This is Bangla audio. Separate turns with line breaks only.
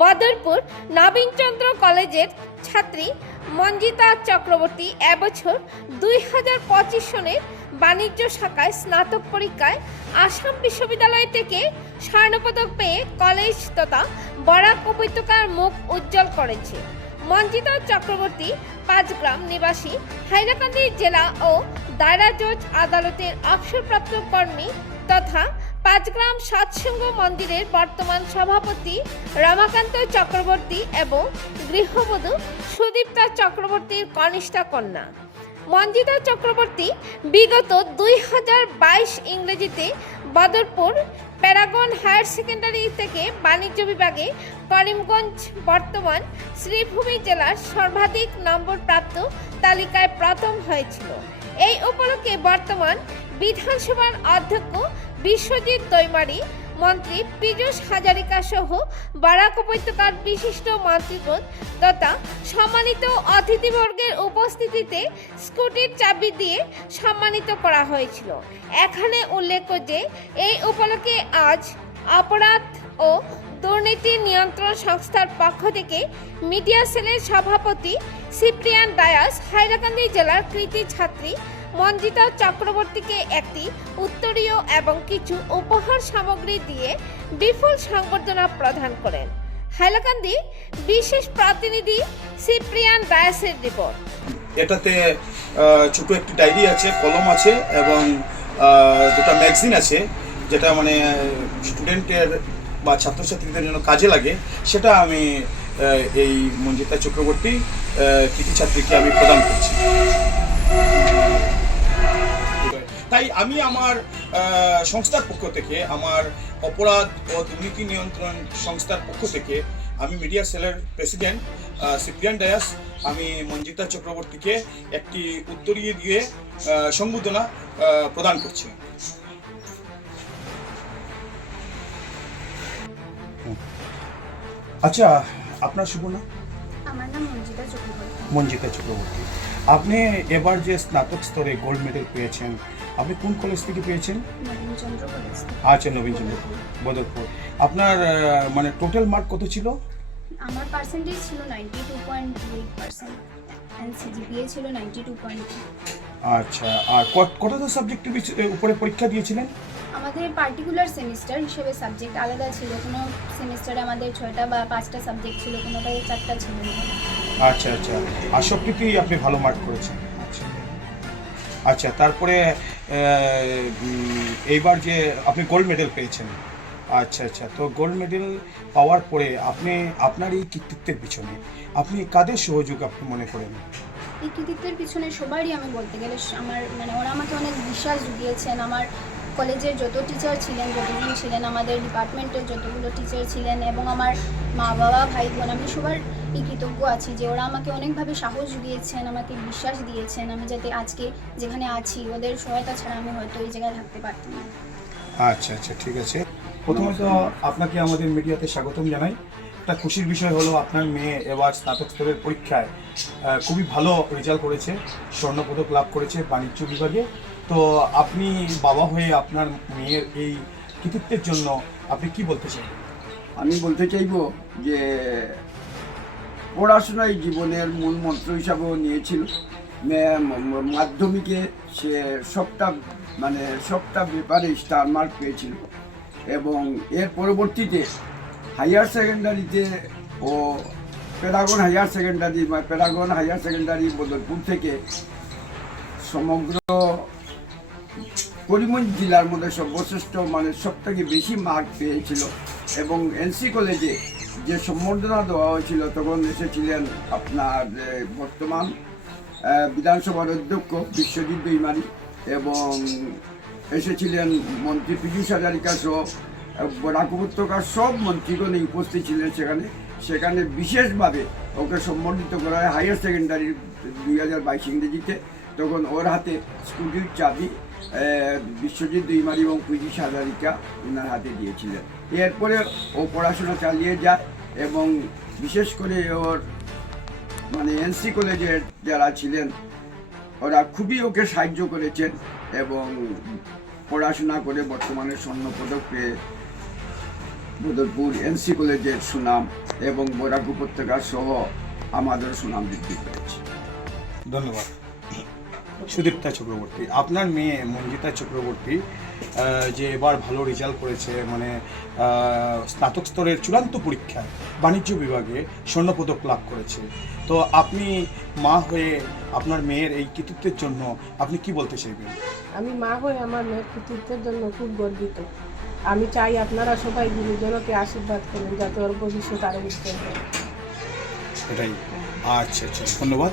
বদরপুর নবীনচন্দ্র কলেজের ছাত্রী মঞ্জিতা চক্রবর্তী এবছর দুই হাজার পঁচিশ সনের বাণিজ্য শাখায় স্নাতক পরীক্ষায় আসাম বিশ্ববিদ্যালয় থেকে স্বর্ণপদক পেয়ে কলেজ তথা বরাক উপত্যকার মুখ উজ্জ্বল করেছে। মঞ্জিতা চক্রবর্তী পাঁচগ্রাম নিবাসী, হাইলাকান্দি জেলা ও দায়রা জজ আদালতের অবসরপ্রাপ্ত কর্মী তথা পাঁচগ্রাম সৎসঙ্গ মন্দিরের বর্তমান সভাপতি রমাকান্ত চক্রবর্তী এবং গৃহবধূ সুদীপ্তা চক্রবর্তীর কনিষ্ঠা কন্যা। মঞ্জিতা চক্রবর্তী বিগত দুই হাজার বাইশ ইংরেজিতে বদরপুর প্যারাগন হায়ার সেকেন্ডারি থেকে বাণিজ্য বিভাগে করিমগঞ্জ বর্তমান শ্রীভূমি জেলার সর্বাধিক নম্বর প্রাপ্ত তালিকায় প্রথম হয়েছিল। এই উপলক্ষে বর্তমান বিধানসভার অধ্যক্ষ বিশ্বজিৎ দৈমারি মন্ত্রী পীযূষ হাজারিকা সহ বারাক উপত্যকার বিশিষ্ট মন্ত্রীগণ তথা সম্মানিত অতিথিবর্গের উপস্থিতিতে স্কুটির চাবি দিয়ে সম্মানিত করা হয়েছিল। এখানে উল্লেখ্য যে, এই উপলক্ষে আজ অপরাধ ও দুর্নীতি নিয়ন্ত্রণ সংস্থার পক্ষ থেকে মিডিয়া সেলের সভাপতি সিপ্রিয়ান ডায়াস হাইলাকান্দি জেলার কৃতি ছাত্রী মঞ্জিতা চক্রবর্তীকে একটি উত্তরীয় এবং কিছু উপহার সামগ্রী দিয়ে বিপুল সংবর্ধনা প্রদান করেন। হাইলাকান্দি, বিশেষ প্রতিনিধি সিপ্রিয়ান ডায়াসের রিপোর্ট।
এটাতে ছোট একটি ডায়েরি আছে, কলম আছে এবং দুটো ম্যাগজিন আছে, যেটা মানে স্টুডেন্টের বা ছাত্রছাত্রীদের জন্য কাজে লাগে। সেটা আমি এই মঞ্জিতা চক্রবর্তী কৃতি ছাত্রীকে আমি প্রদান করছি। তাই আমি আমার সংস্থার পক্ষ থেকে, আমার অপরাধ ও দুর্নীতি নিয়ন্ত্রণ সংস্থার পক্ষ থেকে আমি মিডিয়া সেলের প্রেসিডেন্ট সিপ্রিয়ান ডায়াস, আমি মঞ্জিতা চক্রবর্তীকে একটি উত্তরীয় দিয়ে সম্বোধনা প্রদান করছি। আচ্ছা আপনার শুভ নাম?
আমার নাম মঞ্জিতা চক্রবর্তী।
মঞ্জিতা চক্রবর্তী। আপনি এবার যে স্নাতক স্তরে গোল্ড মেডেল পেয়েছেন আপনি কোন কলেজ থেকে পেয়েছেন। আচ্ছা নবীনচন্দ্র বদরপুর। আপনার মানে টোটাল মার্ক কত ছিল?
আমার পার্সেন্টেজ ছিল ninety two point eight percent and CGPA ছিল নাইনটি টু পয়েন্ট
আচ্ছা আর কত- কতটা সাবজেক্টের উপরে পরীক্ষা দিয়েছিলেন?
আমাদের পার্টিকুলার সেমিস্টার হিসেবে সাবজেক্ট আলাদা ছিল কোনো সেমিস্টারে আমাদের ছয়টা বা পাঁচটা সাবজেক্ট ছিল কোনোটায় চারটা ছিল না।
আচ্ছা আচ্ছা। আর সবকিছুই আপনি ভালো মার্ক করেছেন। আচ্ছা। আচ্ছা তারপরে এইবার যে আপনি গোল্ড মেডেল পেয়েছেন। আচ্ছা আচ্ছা। তো গোল্ড মেডেল পাওয়ার পরে আপনি, আপনার এই কৃতিত্বের পিছনে আপনি কাদের সহযোগ আপনি মনে করেন?
এই কৃতিত্বের পিছনে সবারই আমি বলতে গেলে আমার মানে ওরা আমাকে অনেক বিশ্বাস জুগিয়েছেন। আমার কলেজের যত টিচার ছিলেন, যতজন ছিলেন, আমাদের ডিপার্টমেন্টের যতগুলো টিচার ছিলেন এবং আমার মা বাবা ভাই বোন আমি সবার এই কৃতজ্ঞ আছি যে ওরা আমাকে অনেকভাবে সাহস দিয়েছেন আমাকে বিশ্বাস দিয়েছেন আমি যাতে আজকে যেখানে আছি, ওদের সহায়তা ছাড়া আমি হয়তো এই জায়গায় থাকতে পারতাম না।
আচ্ছা আচ্ছা ঠিক আছে। প্রথমত আপনাকে আমাদের মিডিয়াতে স্বাগতম জানাই। একটা খুশির বিষয় হলো আপনার মেয়ে এবার স্নাতক স্তরের পরীক্ষায় খুবই ভালো রেজাল্ট করেছে, স্বর্ণপদক লাভ করেছে বাণিজ্য বিভাগে। তো আপনি বাবা হয়ে আপনার মেয়ের এই কৃতিত্বের জন্য আপনি কি বলতে চান
আমি বলতে চাইব যে পড়াশোনাই জীবনের মূল মন্ত্র হিসাবেও নিয়েছিল। মাধ্যমিকে সে সবটা মানে সবটা ব্যাপারে স্টার মার্ক পেয়েছিল এবং এর পরবর্তীতে হাইয়ার সেকেন্ডারিতে ও প্যারাগন হাইয়ার সেকেন্ডারি বা প্যারাগন হাইয়ার সেকেন্ডারি বদরপুর থেকে সমগ্র করিমগঞ্জ জেলার মধ্যে সর্বশ্রেষ্ঠ মানে সব থেকে বেশি মার্ক পেয়েছিল এবং এনসি কলেজে যে সম্বর্ধনা দেওয়া হয়েছিল, তখন এসেছিলেন আপনার বর্তমান বিধানসভার অধ্যক্ষ বিশ্বজিৎ দৈমারি এবং এসেছিলেন মন্ত্রী পীযূষ হাজারিকা সহ, বরাক সব মন্ত্রীগণই উপস্থিত ছিলেন সেখানে। সেখানে বিশেষভাবে ওকে সম্মানিত করা হয় হায়ার সেকেন্ডারি দুই হাজার বাইশ ইংরেজিতে। তখন ওর হাতে স্কুটির চাবি বিশ্বজিৎ দুইমারি এবং পীযুষ হাজারিকা ওনার হাতে দিয়েছিলেন। এরপরে ও পড়াশোনা চালিয়ে যায় এবং বিশেষ করে ওর মানে এনসি কলেজের যারা ছিলেন, ওরা খুবই ওকে সাহায্য করেছেন এবং পড়াশোনা করে বর্তমানে স্বর্ণপদক পেয়ে বদরপুর এনসি কলেজের সুনাম এবং বরাক উপত্যকা সহ আমাদের সুনাম বৃদ্ধি করেছে।
ধন্যবাদ। সুদীপ্তা চক্রবর্তী। আপনার মেয়ে মঞ্জিতা চক্রবর্তী যে এবার ভালো রেজাল্ট করেছে মানে স্নাতক স্তরের চূড়ান্ত পরীক্ষায় বাণিজ্য বিভাগে স্বর্ণপদক লাভ করেছে। তো আপনি মা হয়ে আপনার মেয়ের এই কৃতিত্বের জন্য আপনি কি বলতে চাইবেন?
আমি মা হয়ে আমার মেয়ের কৃতিত্বের জন্য খুব গর্বিত। আমি চাই আপনারা সবাই গুরুজনকে আশীর্বাদ করেন যাতে ওর ভবিষ্যৎ আরও উজ্জ্বল হয়।
এটাই। আচ্ছা আচ্ছা ধন্যবাদ।